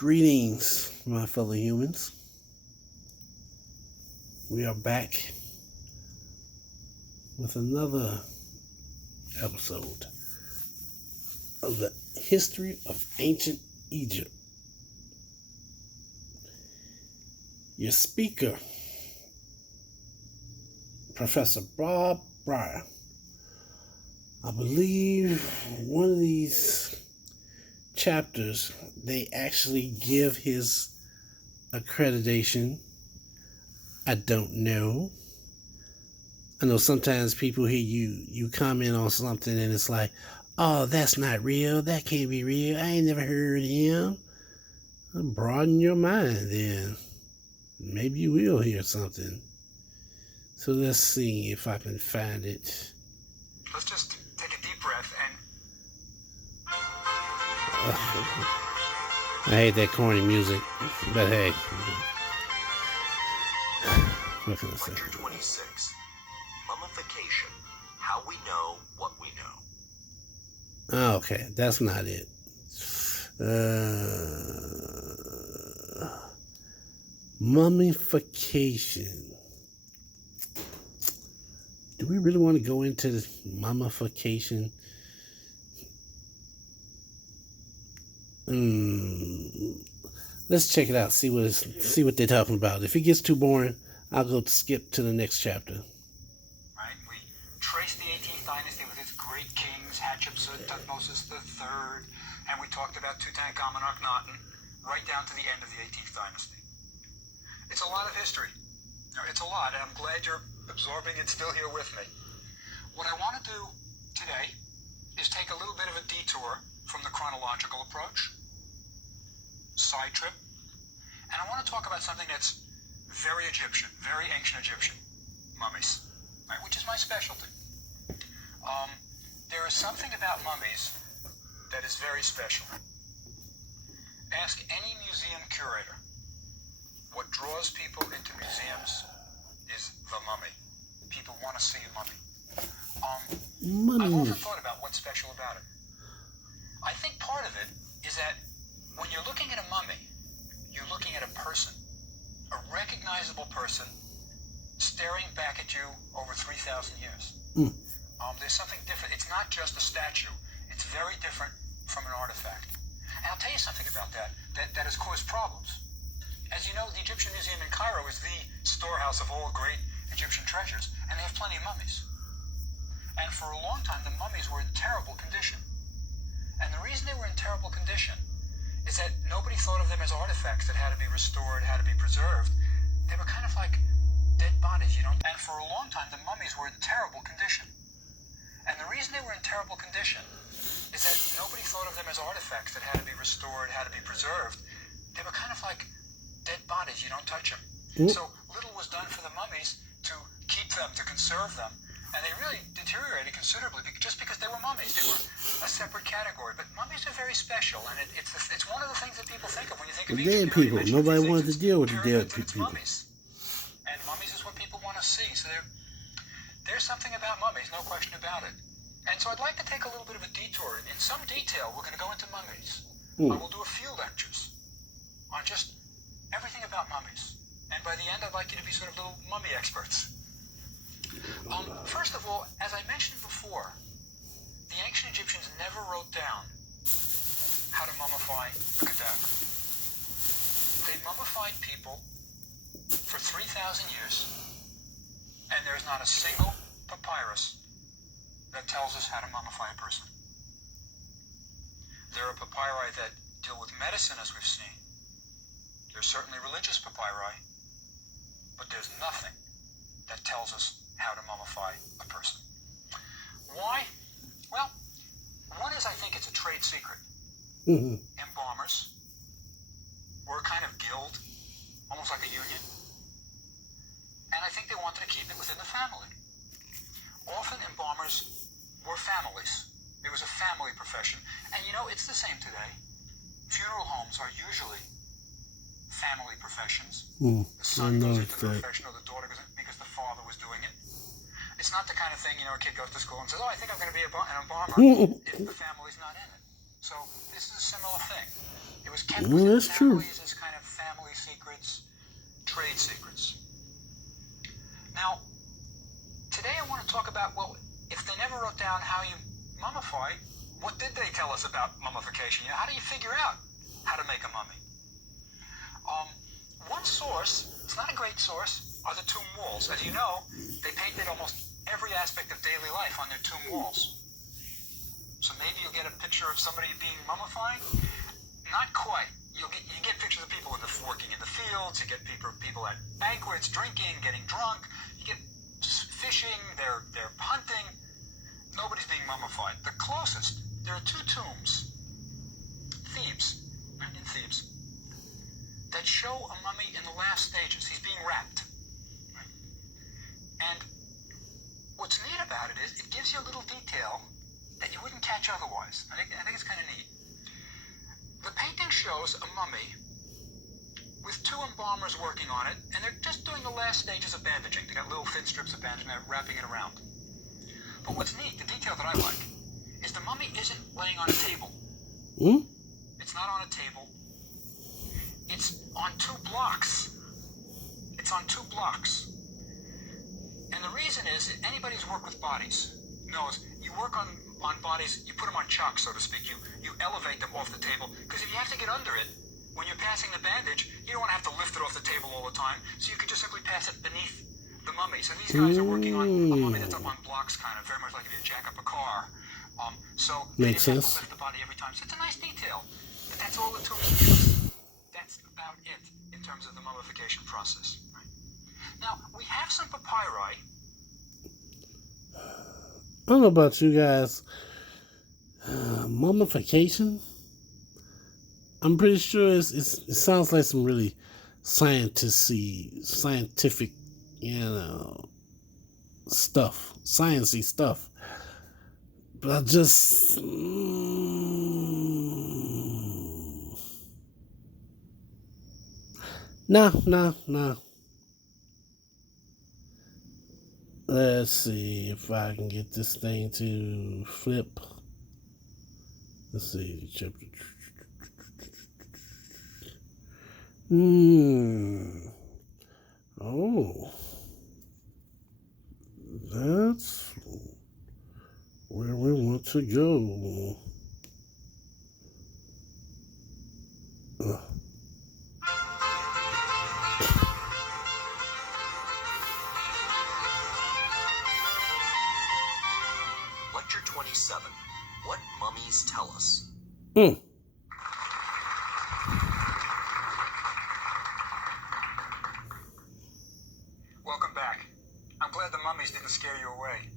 Greetings, my fellow humans. We are back with another episode of the history of ancient Egypt. Your speaker, Professor Bob Brier. I believe one of these chapters, they actually give his accreditation. I don't know. I know sometimes people hear you comment on something and it's like, oh, that's not real. That can't be real. I ain't never heard of him. Broaden your mind then. Maybe you will hear something. So let's see if I can find it. Let's just take a deep breath and... I hate that corny music, but hey. What can I say? Lecture 26. Mummification. How we know what we know. Oh, okay, that's not it. Mummification. Do we really want to go into this mummification? Let's check it out. See what they're talking about. If it gets too boring, I'll go skip to the next chapter. Right? We trace the 18th dynasty with its great kings, Hatshepsut, Thutmose III, and we talked about Tutankhamun, Akhenaten, right down to the end of the 18th dynasty. It's a lot of history. It's a lot, and I'm glad you're absorbing it still here with me. What I want to do today is take a little bit of a detour from the chronological approach, side trip, and I want to talk about something that's very Egyptian, very ancient Egyptian, mummies, right, which is my specialty. There is something about mummies that is very special. Ask any museum curator. What draws people into museums is the mummy. People want to see a mummy. I've often thought about what's special about it. I think part of it is that when you're looking at a mummy, you're looking at a person, a recognizable person staring back at you over 3,000 years. There's something different. It's not just a statue. It's very different from an artifact. And I'll tell you something about that has caused problems. As you know, the Egyptian Museum in Cairo is the storehouse of all great Egyptian treasures, and they have plenty of mummies. And for a long time, the mummies were in terrible condition. And the reason they were in terrible condition is that nobody thought of them as artifacts that had to be restored, had to be preserved. They were kind of like dead bodies, you know. And for a long time, the mummies were in terrible condition. And the reason they were in terrible condition is that nobody thought of them as artifacts that had to be restored, had to be preserved. They were kind of like dead bodies, you don't touch them. So little was done for the mummies to keep them, to conserve them. And they really deteriorated considerably just because they were mummies. They were a separate category. But mummies are very special, and it's one of the things that people think of when you think of dead Egypt. people. Nobody wanted to deal with the dead people. Mummies. And mummies is what people want to see. So there's something about mummies, no question about it. And so I'd like to take a little bit of a detour. In some detail, we're going to go into mummies. I will do a few lectures on just everything about mummies. And by the end, I'd like you to be sort of little mummy experts. First of all, as I mentioned before, the ancient Egyptians never wrote down how to mummify a cadaver. They mummified people for 3,000 years, and there's not a single papyrus that tells us how to mummify a person. There are papyri that deal with medicine, as we've seen. There's certainly religious papyri, but there's nothing that tells us how to mummify a person. Why? Well, one is I think it's a trade secret. Embalmers were a kind of guild, almost like a union, and I think they wanted to keep it within the family. Often embalmers were families. It was a family profession, and you know, it's the same today. Funeral homes are usually family professions. The son goes into the profession, or the daughter goes in because the father was doing it. It's not the kind of thing, you know, a kid goes to school and says, oh, I think I'm going to be an embalmer if the family's not in it. So this is a similar thing. It It was kept Well, within that's true. families as kind of family secrets, trade secrets. Now, today I want to talk about, well, if they never wrote down how you mummify, what did they tell us about mummification? You know, how do you figure out how to make a mummy? One source, it's not a great source, are the tomb walls. As you know, they painted almost every aspect of daily life on their tomb walls. So maybe you'll get a picture of somebody being mummified. Not quite. You get pictures of people working in the fields. You get people at banquets, drinking, getting drunk. You get fishing. They're hunting. Nobody's being mummified. The closest, there are two tombs, Thebes, right, in Thebes, that show a mummy in the last stages. He's being wrapped. Right? And what's neat about it is it gives you a little detail that you wouldn't catch otherwise. I think it's kind of neat. The painting shows a mummy with two embalmers working on it, and they're just doing the last stages of bandaging. They got little thin strips of bandaging, they're wrapping it around. But what's neat, the detail that I like, is the mummy isn't laying on a table. It's not on a table. It's on two blocks. It's on two blocks. And the reason is, anybody who's worked with bodies knows you work on bodies, you put them on chocks, so to speak. You elevate them off the table, because if you have to get under it, when you're passing the bandage, you don't want to have to lift it off the table all the time, so you could just simply pass it beneath the mummy. So these guys are working on a mummy that's up on blocks, kind of, very much like if you jack up a car. So they Makes didn't have sense. to lift the body every time. So it's a nice detail, but that's all the tombs use. That's about it in terms of the mummification process. Right? Now, we have some papyri. I don't know about you guys. Mummification? I'm pretty sure it sounds like some really scientific, stuff. Sciencey stuff. But I just... No. Let's see if I can get this thing to flip. Let's see. Oh. That's where we want to go. Lecture 27. What mummies tell us. Welcome back. I'm glad the mummies didn't scare you away.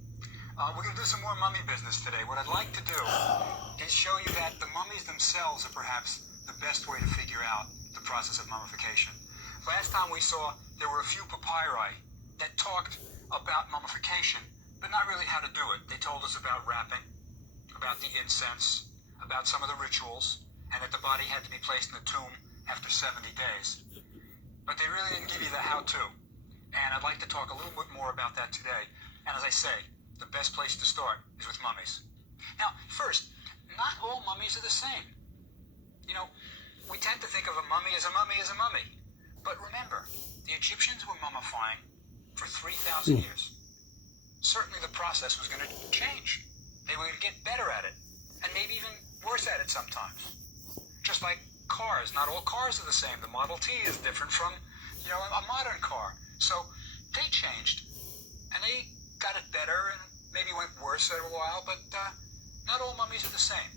We're going to do some more mummy business today. What I'd like to do is show you that the mummies themselves are perhaps the best way to figure out the process of mummification. Last time we saw there were a few papyri that talked about mummification, but not really how to do it. They told us about wrapping, about the incense, about some of the rituals, and that the body had to be placed in the tomb after 70 days. But they really didn't give you the how-to. And I'd like to talk a little bit more about that today. And as I say, the best place to start is with mummies. Now, first, not all mummies are the same. You know, we tend to think of a mummy as a mummy as a mummy. But remember, the Egyptians were mummifying for 3,000 years. Certainly the process was going to change. They were going to get better at it, and maybe even worse at it sometimes. Just like cars. Not all cars are the same. The Model T is different from, a modern car. So they changed, and they got it better, and maybe went worse for a while, but not all mummies are the same.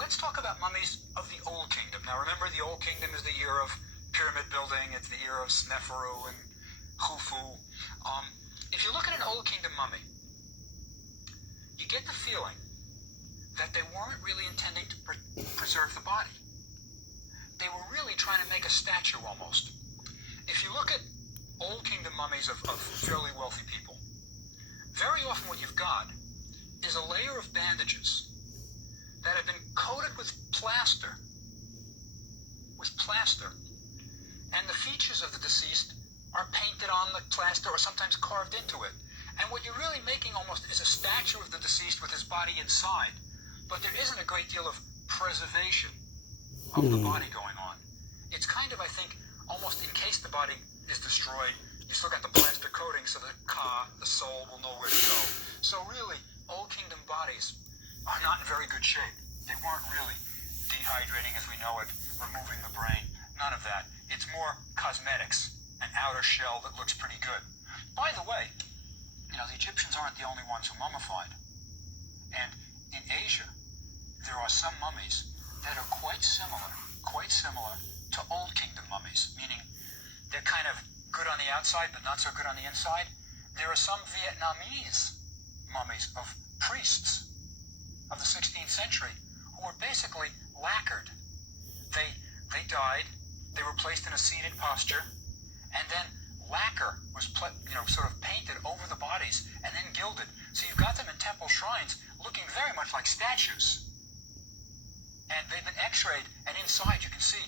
Let's talk about mummies of the Old Kingdom. Now remember, the Old Kingdom is the era of pyramid building. It's the era of Sneferu and Khufu. If you look at an Old Kingdom mummy, you get the feeling that they weren't really intending to preserve the body. They were really trying to make a statue almost. If you look at Old Kingdom mummies of fairly wealthy people, very often what you've got is a layer of bandages that have been coated with plaster, and the features of the deceased are painted on the plaster or sometimes carved into it. And what you're really making almost is a statue of the deceased with his body inside. But there isn't a great deal of preservation of the body going almost, in case the body is destroyed, you still got the plaster coating so the soul will know where to go. So really, Old Kingdom bodies are not in very good shape. They weren't really dehydrating as we know it, removing the brain, none of that. It's more cosmetics, an outer shell that looks pretty good. By the way, the Egyptians aren't the only ones who mummified. And in Asia, there are some mummies that are quite similar to Old Kingdom mummies, meaning they're kind of good on the outside but not so good on the inside. There are some Vietnamese mummies of priests of the 16th century who were basically lacquered. They died, they were placed in a seated posture, and then lacquer was sort of painted over the bodies and then gilded. So you've got them in temple shrines looking very much like statues. And they've been x-rayed, and inside you can see,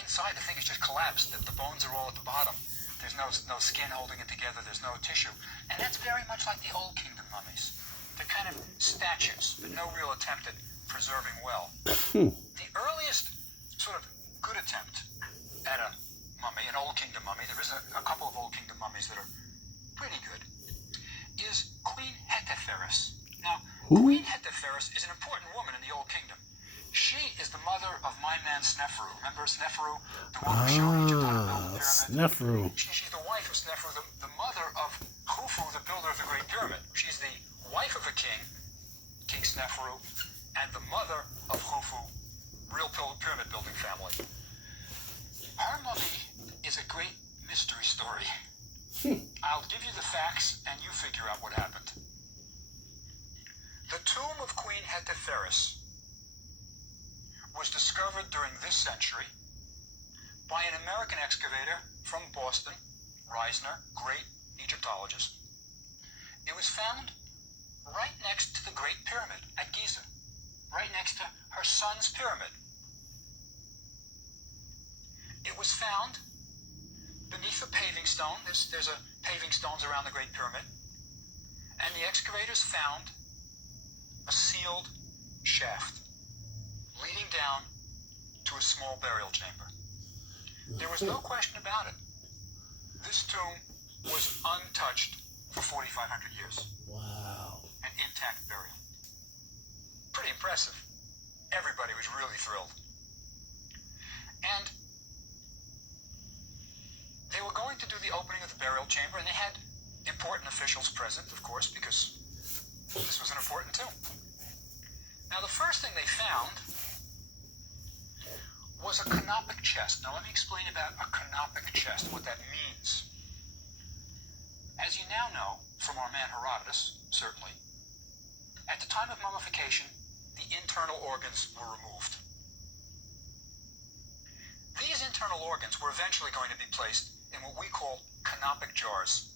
inside the thing is just collapsed. The bones are all at the bottom. There's no skin holding it together. There's no tissue. And that's very much like the Old Kingdom mummies. They're kind of statues, but no real attempt at preserving well. The earliest sort of good attempt at a mummy, an Old Kingdom mummy, there is a couple of Old Kingdom mummies that are pretty good, is Queen Hetepheres. Now, Queen Hetepheres is an important woman in the Old Kingdom. She is the mother of my man Sneferu. Remember Sneferu? The one who showed Egypt how to build the pyramid? Sneferu. She's the wife of Sneferu, the mother of Khufu, the builder of the Great Pyramid. She's the wife of a king, King Sneferu, and the mother of Khufu, real pyramid building family. Her mummy is a great mystery story. I'll give you the facts and you figure out what happened. The tomb of Queen Hetepheres was discovered during this century by an American excavator from Boston, Reisner, great Egyptologist. It was found right next to the Great Pyramid at Giza, right next to her son's pyramid. It was found beneath a paving stone. There's a paving stones around the Great Pyramid, and the excavators found a sealed shaft leading down to a small burial chamber. There was no question about it. This tomb was untouched for 4,500 years. Wow. An intact burial. Pretty impressive. Everybody was really thrilled. And they were going to do the opening of the burial chamber, and they had important officials present, of course, because this was an important tomb. Now, the first thing they found was a canopic chest. Now, let me explain about a canopic chest, what that means. As you now know, from our man Herodotus, certainly, at the time of mummification, the internal organs were removed. These internal organs were eventually going to be placed in what we call canopic jars.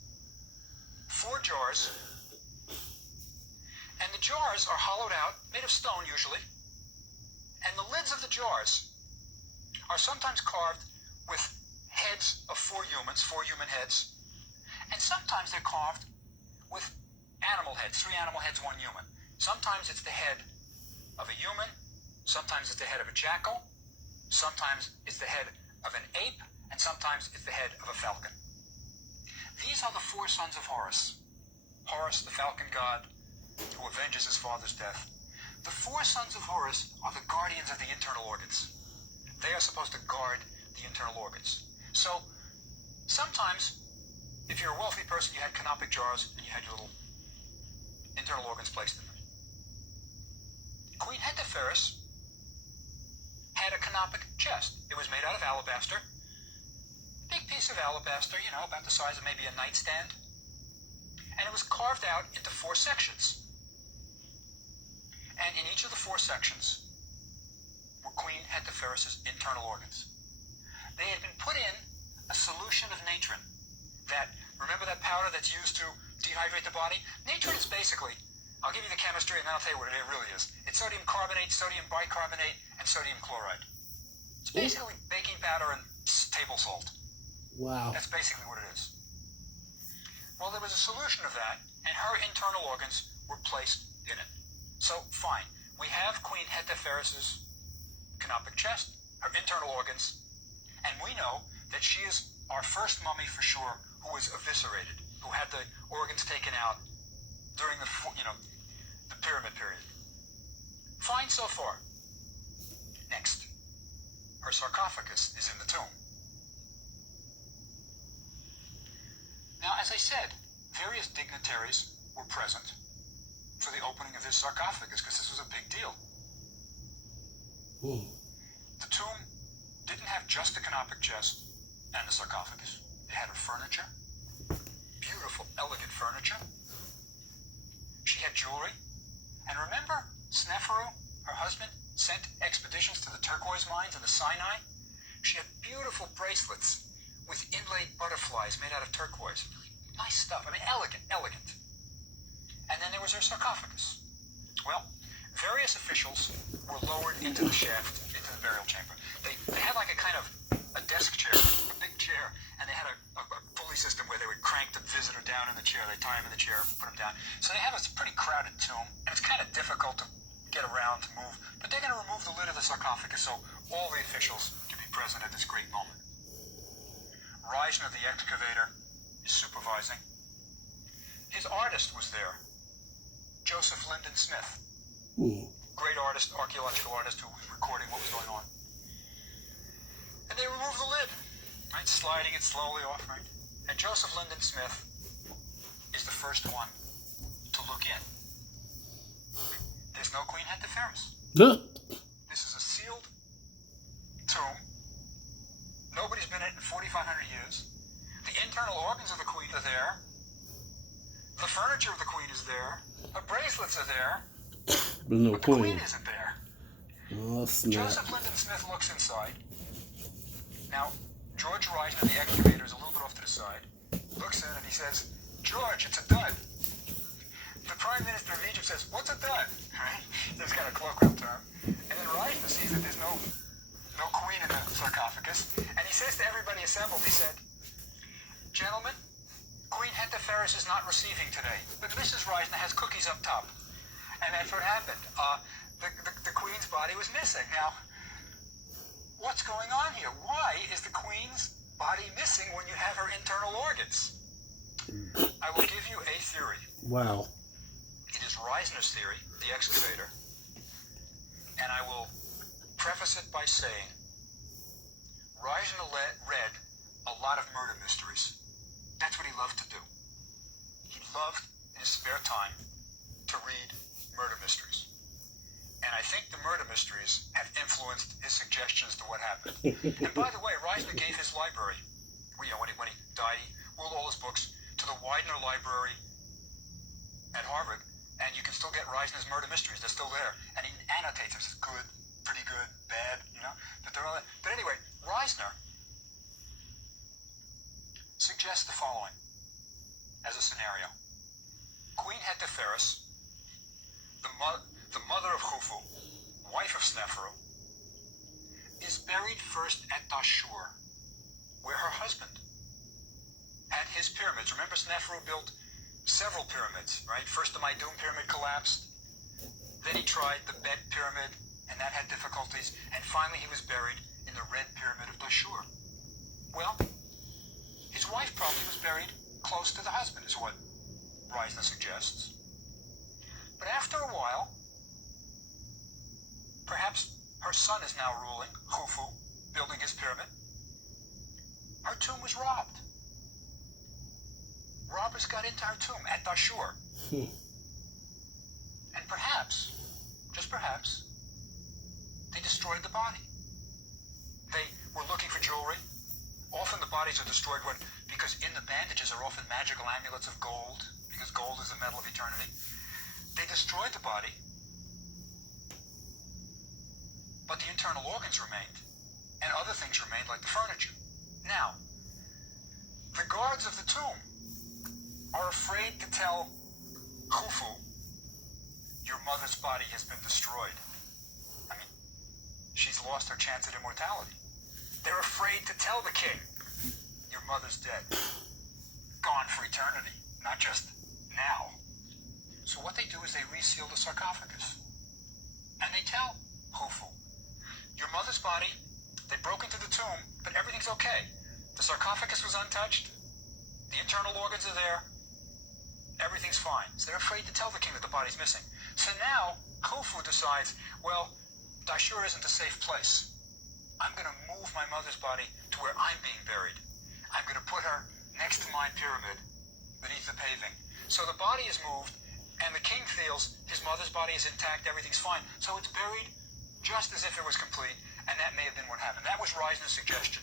4 jars, and the jars are hollowed out, made of stone usually, and the lids of the jars are sometimes carved with heads of 4 humans, 4 human heads, and sometimes they're carved with animal heads, 3 animal heads, 1 human. Sometimes it's the head of a human, sometimes it's the head of a jackal, sometimes it's the head of an ape, and sometimes it's the head of a falcon. These are the 4 sons of Horus. Horus, the falcon god, who avenges his father's death. The 4 sons of Horus are the guardians of the internal organs. They are supposed to guard the internal organs. So, sometimes, if you're a wealthy person, you had canopic jars and you had your little internal organs placed in them. Queen Hetepheres had a canopic chest. It was made out of alabaster. Big piece of alabaster, about the size of maybe a nightstand. And it was carved out into 4 sections. And in each of the 4 sections were Queen Hetepheres' internal organs. They had been put in a solution of natron. Remember that powder that's used to dehydrate the body? Natron is basically, I'll give you the chemistry and then I'll tell you what it really is. It's sodium carbonate, sodium bicarbonate, and sodium chloride. It's basically baking powder and table salt. Wow. That's basically what it is. Well, there was a solution of that, and her internal organs were placed in it. So, fine. We have Queen Hetepheres' canopic chest, her internal organs, And we know that she is our first mummy for sure who was eviscerated, who had the organs taken out during the pyramid period. Fine so far. Next, her sarcophagus is in the tomb. Now, as I said, various dignitaries were present for the opening of this sarcophagus because this was a big deal. Ooh. The tomb didn't have just the canopic chest and the sarcophagus. It had her furniture, beautiful, elegant furniture. She had jewelry. And remember, Sneferu, her husband, sent expeditions to the turquoise mines in the Sinai? She had beautiful bracelets with inlaid butterflies made out of turquoise. Really nice stuff. I mean, elegant, elegant. And then there was her sarcophagus. Well, various officials were lowered into the shaft, into the burial chamber. They had like a kind of a desk chair, a big chair, and they had a pulley system where they would crank the visitor down in the chair. They tie him in the chair, put him down. So they have a pretty crowded tomb, and it's kind of difficult to get around, to move. But they're going to remove the lid of the sarcophagus so all the officials can be present at this great moment. Reisner, the excavator, is supervising. His artist was there, Joseph Linden Smith. Ooh. Great artist, archaeological artist who was recording what was going on. And they removed the lid, right? Sliding it slowly off, right? And Joseph Linden Smith is the first one to look in. There's no Queen Hetepheres. This is a sealed tomb. Nobody's been in it in 4,500 years. The internal organs of the Queen are there. The furniture of the Queen is there. Her bracelets are there. But no But the Queen. Queen isn't there. Oh, snap. Joseph Linden Smith looks inside. Now, George Reisner, the excavator, is a little bit off to the side. Looks in and he says, "George, it's a dud." The Prime Minister of Egypt says, "What's a dud?" Right? That's kind of a colloquial term. And then Reisner sees that there's no Queen in the sarcophagus. And he says to everybody assembled, he said, "Gentlemen, Queen Hetepheres is not receiving today, but Mrs. Reisner has cookies up top." And that's what happened. The Queen's body was missing. Now, what's going on here? Why is the Queen's body missing when you have her internal organs? I will give you a theory. Wow. It is Reisner's theory, the excavator. And I will preface it by saying, Reisner read a lot of murder mysteries. That's what he loved to do. He loved, in his spare time, to read murder mysteries. And I think the murder mysteries have influenced his suggestions to what happened. And by the way, Reisner gave his library, when he died, he willed all his books to the Widener Library at Harvard, and you can still get Reisner's murder mysteries. They're still there. And he annotates them. Says good, pretty good, bad, but they're all there. But anyway, Reisner suggests the following as a scenario. Queen Hetepheres, the mother of Khufu, wife of Sneferu, is buried first at Dashur, where her husband had his pyramids. Remember, Sneferu built several pyramids, right? First the Maidum pyramid collapsed, then he tried the Bet pyramid, and that had difficulties, and finally he was buried in the Red Pyramid of Dashur. Well, his wife probably was buried close to the husband, is what Reisner suggests. But after a while, perhaps her son is now ruling, Khufu, building his pyramid. Her tomb was robbed. Robbers got into her tomb at Dashur. And perhaps, just perhaps, they destroyed the body. They were looking for jewelry. Often the bodies are destroyed because in the bandages are often magical amulets of gold, because gold is the metal of eternity. They destroyed the body, but the internal organs remained, and other things remained like the furniture. Now, the guards of the tomb are afraid to tell Khufu, your mother's body has been destroyed. I mean, she's lost her chance at immortality. They're afraid to tell the king, your mother's dead, gone for eternity, not just now. So what they do is they reseal the sarcophagus. And they tell Khufu, your mother's body They broke into the tomb, but everything's okay. The sarcophagus was untouched. The internal organs are there. Everything's fine. So they're afraid to tell the king that the body's missing. So now, Khufu decides, well, Dashur isn't a safe place. I'm going to move my mother's body to where I'm being buried. I'm going to put her next to my pyramid beneath the paving. So the body is moved, and the king feels his mother's body is intact, everything's fine. So it's buried just as if it was complete, and that may have been what happened. That was Reisner's suggestion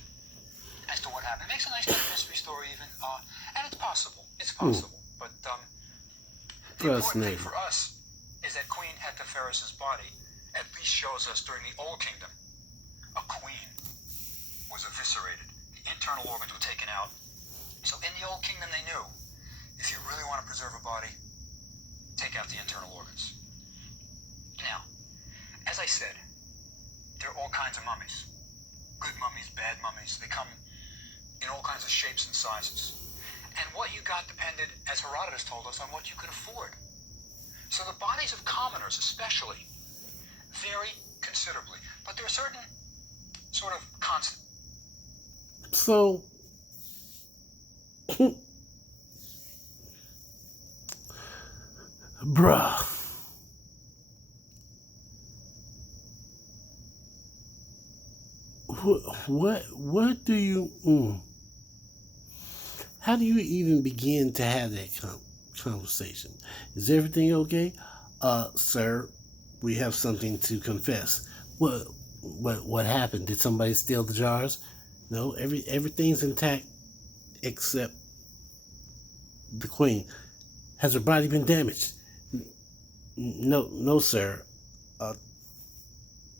as to what happened. It makes a nice mystery story even, and it's possible. It's possible. But the important thing for us is that Queen Hetepheres' body at least shows us during the Old Kingdom, a queen was eviscerated. The internal organs were taken out. So in the Old Kingdom they knew, if you really want to preserve a body, take out the internal organs. Now, as I said, there are all kinds of mummies. Good mummies, bad mummies. They come in all kinds of shapes and sizes. And what you got depended, as Herodotus told us, on what you could afford. So the bodies of commoners, especially, vary considerably. But there are certain sort of constants. So, bruh, what do you, how do you even begin to have that conversation? Is everything okay? Sir, we have something to confess. What happened? Did somebody steal the jars? No, everything's intact except the queen. Has her body been damaged? No, sir.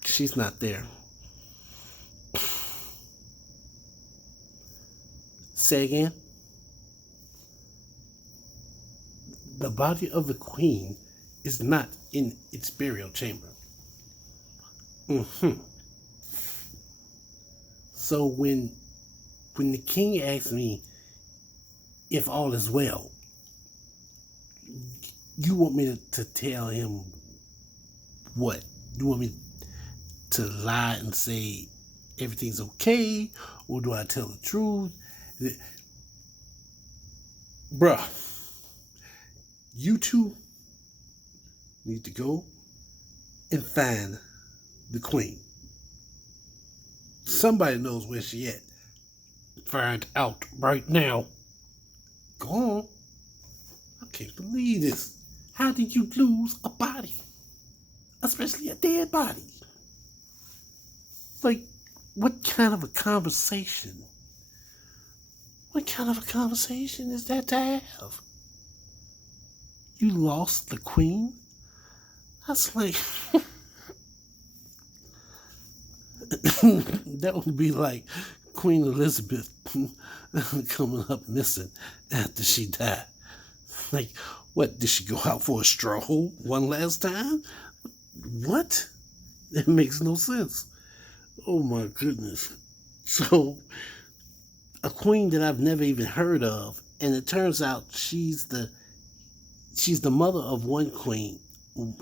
She's not there. Say again? The body of the queen is not in its burial chamber. So when the king asks me if all is well, you want me to tell him what? You want me to lie and say everything's okay? Or do I tell the truth? Bruh, you two need to go and find the queen. Somebody knows where she at. Find out right now. Go on. I can't believe this. How did you lose a body? Especially a dead body. Like, what kind of a conversation? What kind of a conversation is that to have? You lost the queen? That's like... that would be like Queen Elizabeth coming up missing after she died. Like, what, did she go out for a stroll one last time? What? That makes no sense. Oh my goodness. So, a queen that I've never even heard of, and it turns out she's the mother of one queen.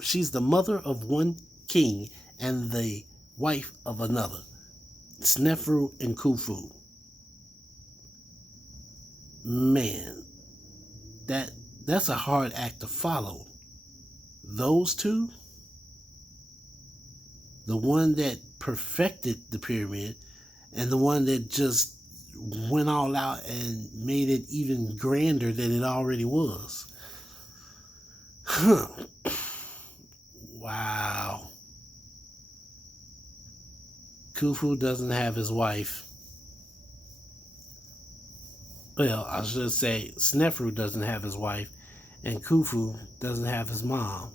She's the mother of one king and the wife of another. Snefru and Khufu. Man, that's a hard act to follow. Those two, the one that perfected the pyramid and the one that just went all out and made it even grander than it already was. Huh. Wow. Khufu doesn't have his wife. Well, I should say Snefru doesn't have his wife, and Khufu doesn't have his mom.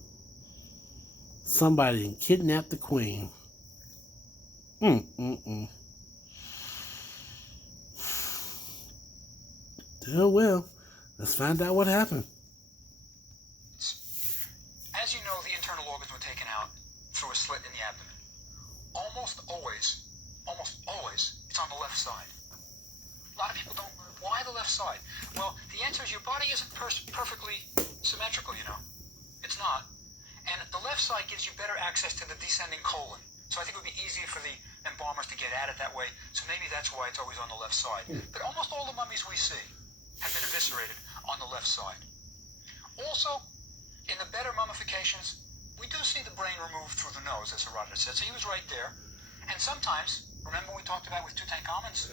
Somebody kidnapped the queen. Oh well, let's find out what happened. As you know, the internal organs were taken out through a slit in the abdomen. Almost always, it's on the left side. A lot of people don't. Why the left side? Well, the answer is your body isn't perfectly symmetrical, you know. It's not. And the left side gives you better access to the descending colon. So I think it would be easier for the embalmers to get at it that way, so maybe that's why it's always on the left side. But almost all the mummies we see have been eviscerated on the left side. Also, in the better mummifications, we do see the brain removed through the nose, as Herodotus said, so he was right there. And sometimes, remember we talked about with Tutankhamun's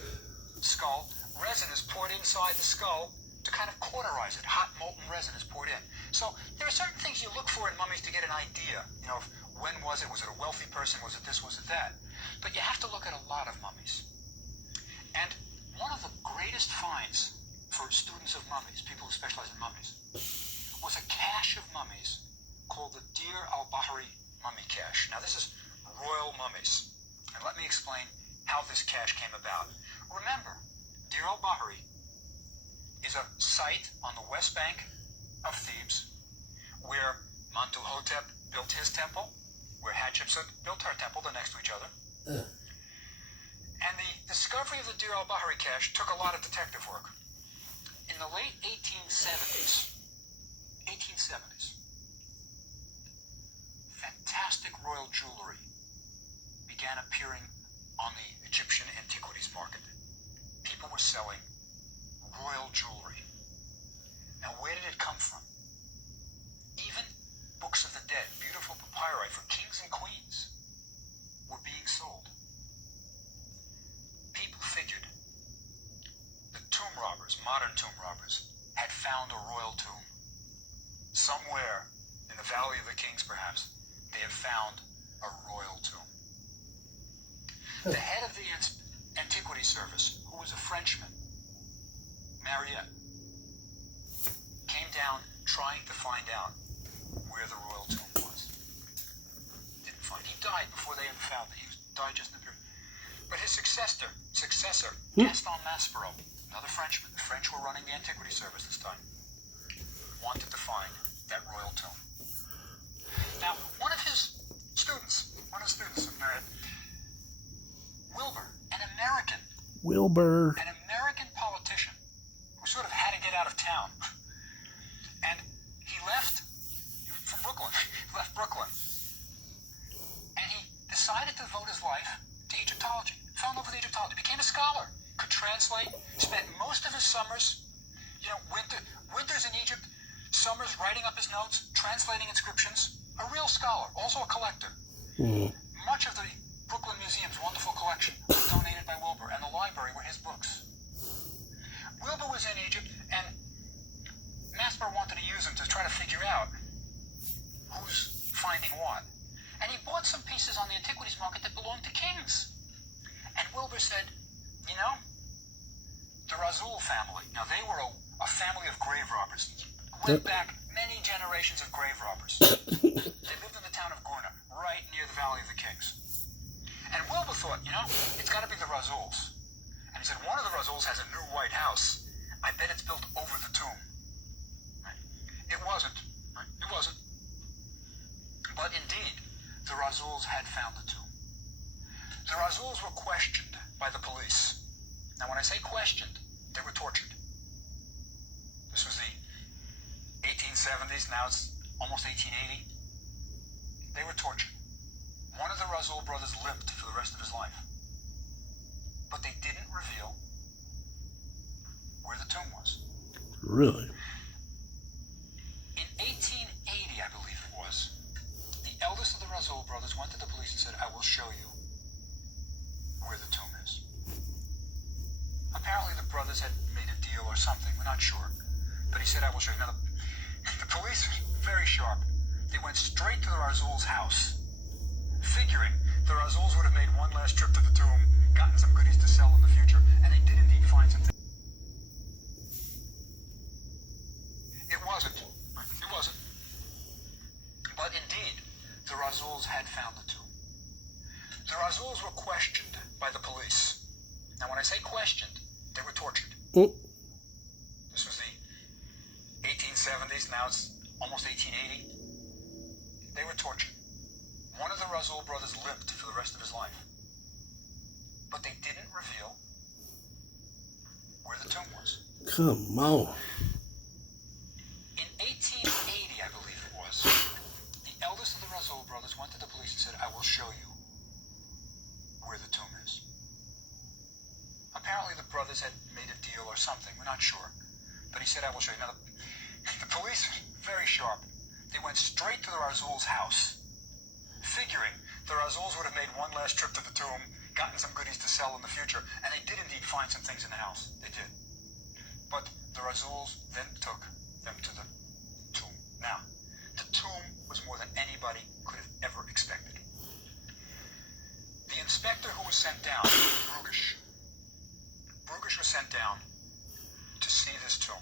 skull, resin is poured inside the skull to kind of cauterize it. Hot molten resin is poured in. So there are certain things you look for in mummies to get an idea. You know, when was it? Was it a wealthy person? Was it this? Was it that? But you have to look at a lot of mummies. And one of the greatest finds for students of mummies, people who specialize in mummies, was a cache of mummies called the Deir al-Bahari mummy cache. Now this is royal mummies. And let me explain how this cache came about. Remember, Deir al-Bahari is a site on the west bank of Thebes where Mentuhotep built his temple, where Hatshepsut built her temple. They're next to each other. And the discovery of the Deir al-Bahari cache took a lot of detective work. In the late 1870s, fantastic royal jewelry began appearing on the Egyptian antiquities market. People were selling royal jewelry. Now, where did it come from? Even books of the dead, beautiful papyri for kings and queens, were being sold. People figured the tomb robbers, modern tomb robbers, had found a royal tomb. Somewhere in the Valley of the Kings, perhaps, they had found a royal tomb. The head of the Antiquity Service, who was a Frenchman, Mariette, came down trying to find out where the royal tomb was. Didn't find it. He died before they ever found it. He died just in the period. But his successor, Gaston Maspero, another Frenchman, the French were running the Antiquity Service this time, wanted to find that royal tomb. Now, one of his students of Mariette, Wilbur, an American politician who sort of had to get out of town. And he left from Brooklyn, And he decided to devote his life to Egyptology. Fell in love with Egyptology, became a scholar, could translate, spent most of his summers, winters in Egypt, summers writing up his notes, translating inscriptions. A real scholar, also a collector. Much of the Brooklyn Museum's wonderful collection was donated by Wilbur, and the library were his books. Wilbur was in Egypt, and Maspero wanted to use him to try to figure out who's finding what. And he bought some pieces on the antiquities market that belonged to kings. And Wilbur said, you know, the Rasul family, now they were a family of grave robbers. Went back many generations of grave robbers. They lived in the town of Gurna, right near the Valley of the Kings. And Wilbur thought, you know, it's got to be the Rasuls. And he said, one of the Rasuls has a new white house. I bet it's built over the tomb. Right? It wasn't. Right? It wasn't. But indeed, the Rasuls had found the tomb. The Rasuls were questioned by the police. Now, when I say questioned, they were tortured. This was the 1870s, now it's almost 1880. They were tortured. One of the Rasul brothers limped for the rest of his life. But they didn't reveal where the tomb was. Really? In 1880, I believe it was, the eldest of the Rasul brothers went to the police and said, I will show you where the tomb is. Apparently the brothers had made a deal or something, we're not sure. But he said, I will show you. Now, the police are very sharp. They went straight to the Rasul's house, figuring the Rasuls would have made one last trip to the tomb, gotten some goodies to sell in the future, and they did indeed find something. It wasn't. But indeed, the Rasuls had found the tomb. The Rasuls were questioned by the police. Now, when I say questioned, they were tortured. This was the 1870s, now it's almost 1880. They were tortured. One of the Rasul brothers limped for the rest of his life. But they didn't reveal where the tomb was. Come on. In 1880, I believe it was, the eldest of the Rasul brothers went to the police and said, I will show you where where the tomb is. Apparently the brothers had made a deal or something, we're not sure. But he said, I will show you. Now, the police, very sharp. They went straight to the Razul's house, figuring the Razuls would have made one last trip to the tomb, gotten some goodies to sell in the future, and they did indeed find some things in the house. They did. But the Razuls then took them to the tomb. Now, the tomb was more than anybody could have ever expected. The inspector who was sent down, Brugish was sent down to see this tomb.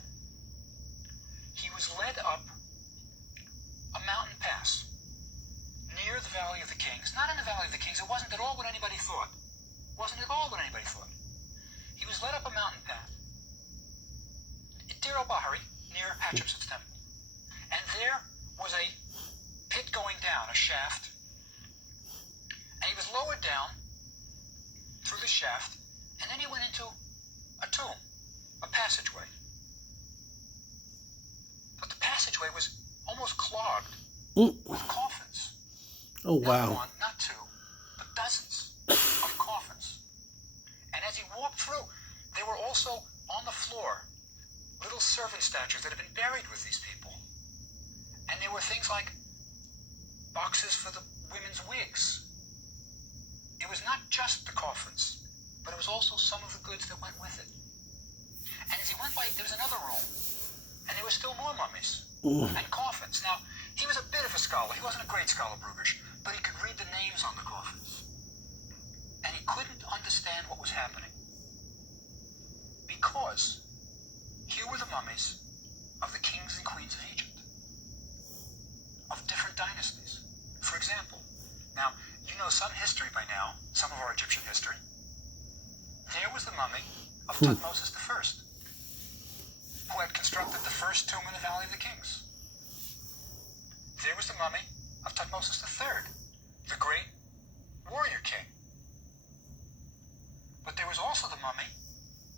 He was led up a mountain pass near the Valley of the Kings. Not in the Valley of the Kings. It wasn't at all what anybody thought. It wasn't at all what anybody thought. He was led up a mountain path at Deir el-Bahari, near Hatshepsut's temple. And there was a pit going down, a shaft. And he was lowered down through the shaft, and then he went into a tomb, a passageway. But the passageway was almost clogged with coffins. Oh, wow. Not one, not two, but dozens of coffins. And as he walked through, there were also on the floor little servant statues that had been buried with these people. And there were things like boxes for the women's wigs. It was not just the coffins, but it was also some of the goods that went with it. And as he went by, there was another room, and there were still more mummies and coffins. Now, he was a bit of a scholar. He wasn't a great scholar, Brugish, but he could read the names on the coffins. And he couldn't understand what was happening. Because here were the mummies of the kings and queens of Egypt, of different dynasties. For example, now, you know some history by now, some of our Egyptian history. There was the mummy of Thutmose I, who had constructed the first tomb in the Valley of the Kings. There was the mummy of Thutmose III, the great warrior king. But there was also the mummy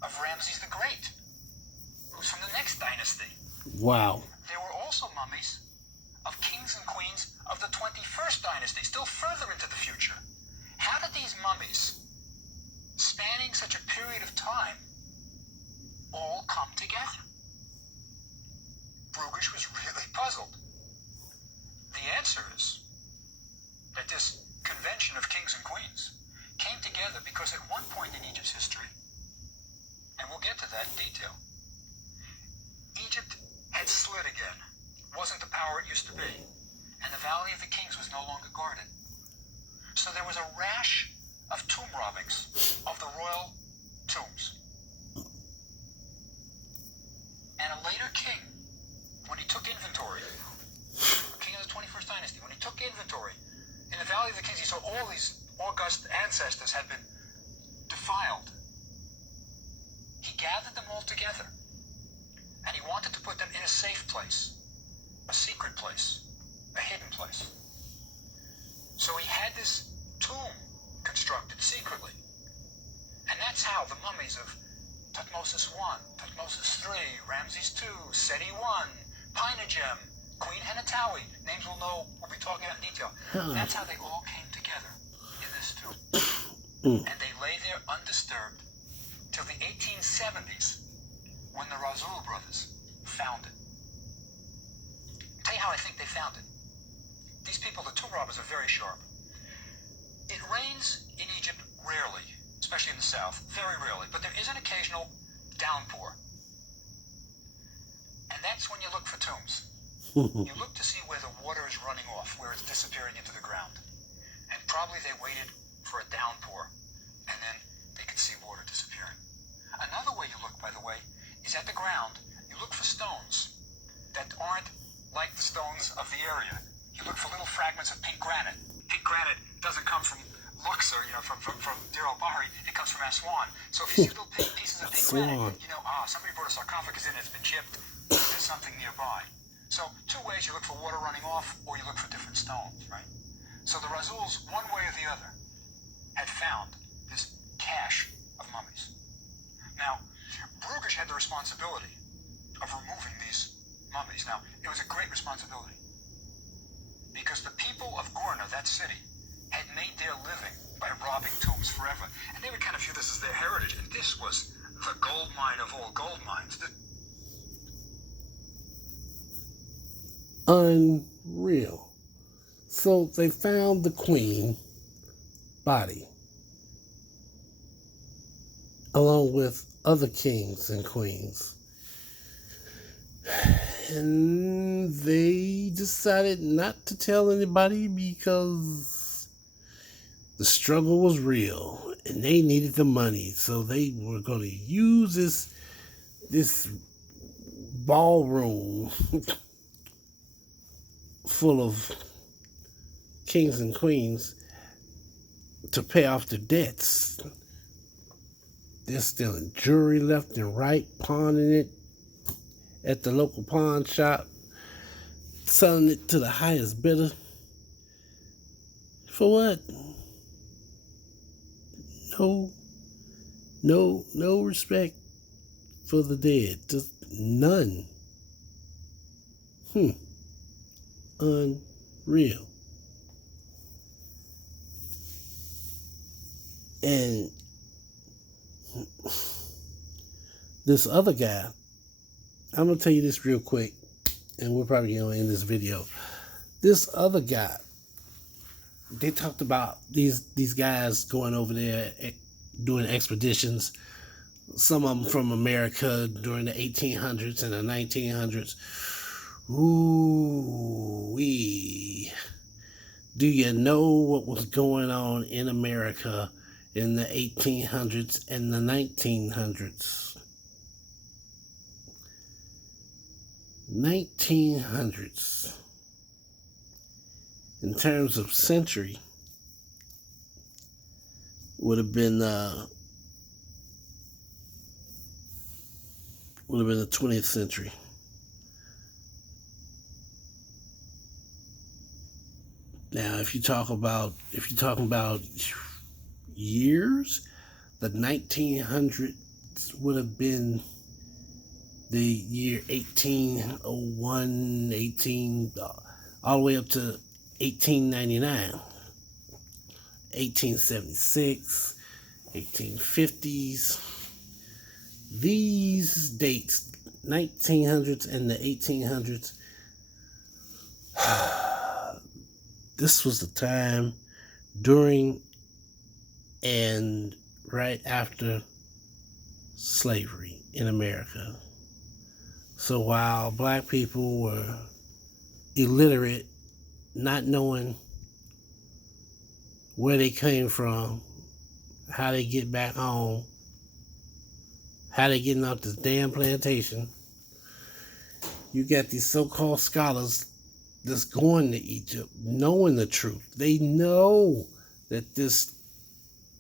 of Ramses the Great, who's from the next dynasty. Wow. There were also mummies of kings and queens of the 21st dynasty, still further into the future. How did these mummies, spanning such a period of time, all come together? Brugish was really puzzled. The answer is that this convention of kings and queens came together because at one point in Egypt's history, and we'll get to that in detail, Egypt had slid again, wasn't the power it used to be, and the Valley of the Kings was no longer guarded. So there was a rash of tomb robbings of the royal tombs. And a later king, when he took inventory, a king of the 21st dynasty, when he took inventory, in the Valley of the Kings, he saw all these august ancestors had been defiled. He gathered them all together, and he wanted to put them in a safe place, a secret place, a hidden place. So he had this tomb constructed secretly. And that's how the mummies of Thutmose I, Thutmose III, Ramses II, Seti I, Pinagem, Queen Henetawi, names we'll be talking about in detail. That's how they all came together in this tomb. And they lay there undisturbed till the 1870s, when the Razul brothers found it. I'll tell you how I think they found it. These people, the tomb robbers, are very sharp. It rains in Egypt rarely, especially in the south, very rarely, but there is an occasional downpour. And that's when you look for tombs. You look to see where the water is running off, where it's disappearing into the ground. And probably they waited for a downpour, and then they could see water disappearing. Another way you look, by the way, is at the ground. You look for stones that aren't like the stones of the area. You look for little fragments of pink granite. Pink granite doesn't come from Luxor, from Deir el-Bahari. It comes from Aswan. So if you see little pieces of pink granite, somebody brought a sarcophagus in, it's been chipped, there's something nearby. So two ways: you look for water running off, or you look for different stones, right? So the Razuls, one way or the other, had found this cache of mummies. Now, Brugish had the responsibility of removing these mummies. Now, it was a great responsibility, because the people of Gurna, that city, had made their living by robbing tombs forever. And they would kind of view this as their heritage. And this was the gold mine of all gold mines. Unreal. So they found the queen body along with other kings and queens. And they decided not to tell anybody because the struggle was real and they needed the money. So they were going to use this ballroom full of kings and queens to pay off their debts. They're stealing jewelry left and right, pawning it at the local pawn shop, selling it to the highest bidder. For what? No respect for the dead. Just none. Unreal. And this other guy, I'm going to tell you this real quick, and we're probably going to end this video. This other guy, they talked about these guys going over there doing expeditions, some of them from America during the 1800s and the 1900s. Ooh-wee. Do you know what was going on in America in the 1800s and the 1900s? 1900s. In terms of century, would have been the 20th century. Now, if you're talking about years, the 1900s would have been the year 1801, all the way up to 1899, 1876, 1850s. These dates, 1900s and the 1800s, this was the time during and right after slavery in America. So while black people were illiterate, not knowing where they came from, how they get back home, how they getting off this damn plantation, you got these so-called scholars that's going to Egypt, knowing the truth. They know that this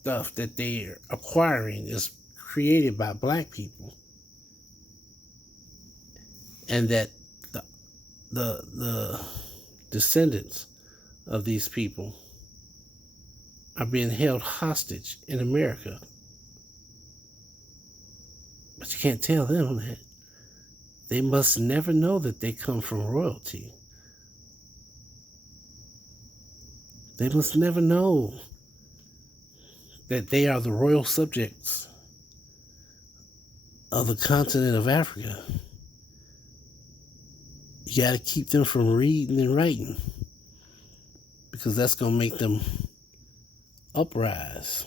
stuff that they're acquiring is created by black people, and that the descendants of these people are being held hostage in America. But you can't tell them that. They must never know that they come from royalty. They must never know that they are the royal subjects of the continent of Africa. You got to keep them from reading and writing, because that's going to make them uprise.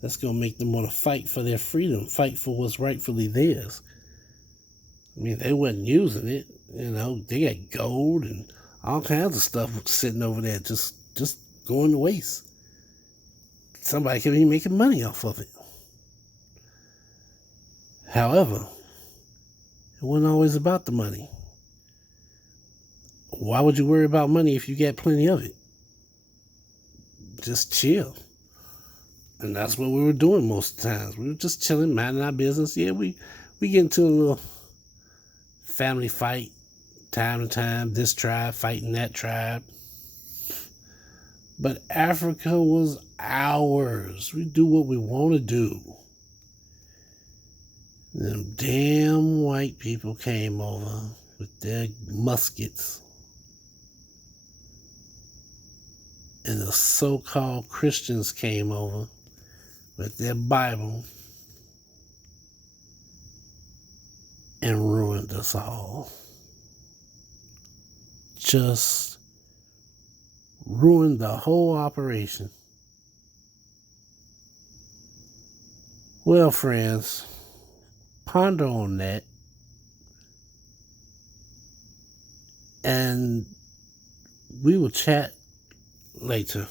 That's going to make them want to fight for their freedom, fight for what's rightfully theirs. I mean, they wasn't using it. You know, they got gold and all kinds of stuff sitting over there just going to waste. Somebody could be making money off of it. However, it wasn't always about the money. Why would you worry about money if you got plenty of it? Just chill. And that's what we were doing most of the times. We were just chilling, minding our business. Yeah, we get into a little family fight time to time. This tribe fighting that tribe. But Africa was ours. We do what we want to do. Them damn white people came over with their muskets and the so-called Christians came over with their Bible and ruined us all. Just ruined the whole operation. Well, friends, ponder on that, and we will chat later.